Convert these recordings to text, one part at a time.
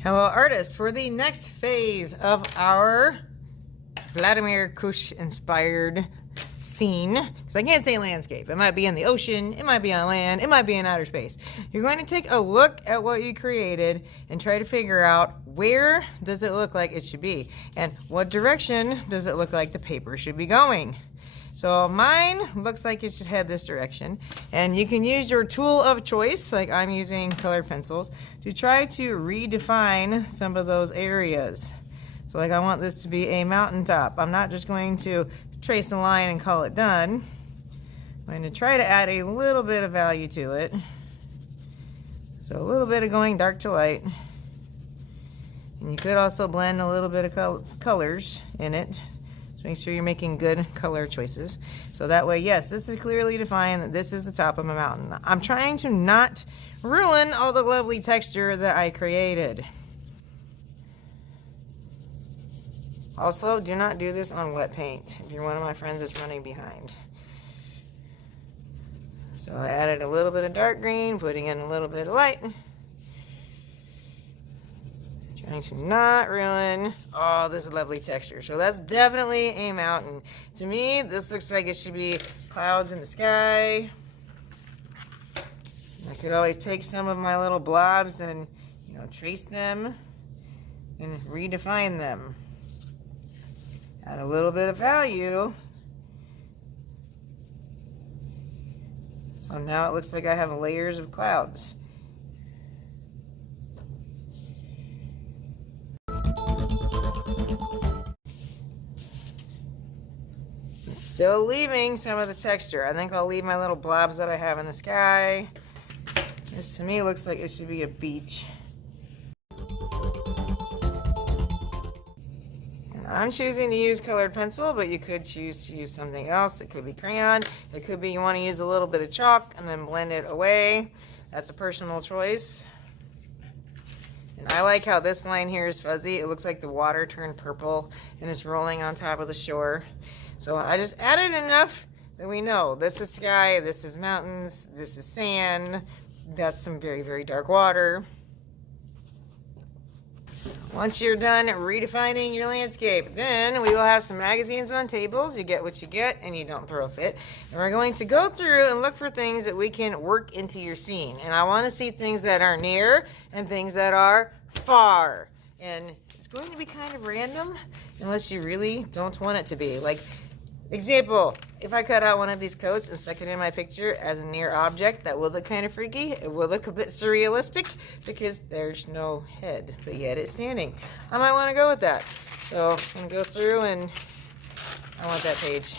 Hello artists, for the next phase of our Vladimir Kush inspired scene, because I can't say landscape, it might be in the ocean, it might be on land, it might be in outer space. You're going to take a look at what you created and try to figure out where does it look like it should be and what direction does it look like the paper should be going. So mine looks like it should head this direction, and you can use your tool of choice, like I'm using colored pencils, to try to redefine some of those areas. So like I want this to be a mountaintop. I'm not just going to trace a line and call it done. I'm going to try to add a little bit of value to it. So a little bit of going dark to light. And you could also blend a little bit of colors in it. So make sure you're making good color choices. So that way, yes, this is clearly defined that this is the top of a mountain. I'm trying to not ruin all the lovely texture that I created. Also, do not do this on wet paint if you're one of my friends that's running behind. So I added a little bit of dark green, putting in a little bit of light. Trying to not ruin all this lovely texture. So that's definitely a mountain. To me, this looks like it should be clouds in the sky. I could always take some of my little blobs and, trace them and redefine them. Add a little bit of value. So now it looks like I have layers of clouds. Still leaving some of the texture. I think I'll leave my little blobs that I have in the sky. This to me looks like it should be a beach. And I'm choosing to use colored pencil, but you could choose to use something else. It could be crayon. It could be you want to use a little bit of chalk and then blend it away. That's a personal choice. And I like how this line here is fuzzy. It looks like the water turned purple and it's rolling on top of the shore. So I just added enough that we know this is sky, this is mountains, this is sand, that's some very, very dark water. Once you're done redefining your landscape, then we will have some magazines on tables. You get what you get and you don't throw a fit. And we're going to go through and look for things that we can work into your scene. And I want to see things that are near and things that are far. And it's going to be kind of random unless you really don't want it to be. Like, example, if I cut out one of these coats and stuck it in my picture as a near object, that will look kind of freaky. It will look a bit surrealistic because there's no head, but yet it's standing. I might want to go with that. So I'm going to go through and I want that page.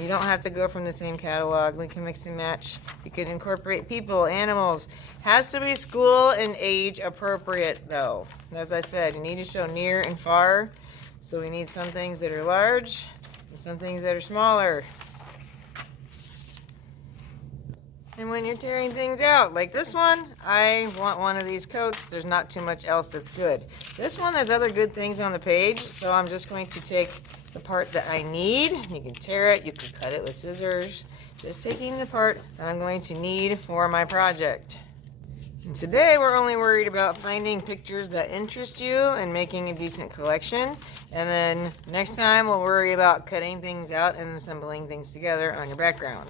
You don't have to go from the same catalog. We can mix and match. You can incorporate people, animals. Has to be school and age appropriate though. As I said, you need to show near and far. So we need some things that are large and some things that are smaller. And when you're tearing things out, like this one, I want one of these coats. There's not too much else that's good. This one, there's other good things on the page, so I'm just going to take the part that I need. You can tear it, you can cut it with scissors. Just taking the part that I'm going to need for my project. And today we're only worried about finding pictures that interest you and making a decent collection. And then next time we'll worry about cutting things out and assembling things together on your background.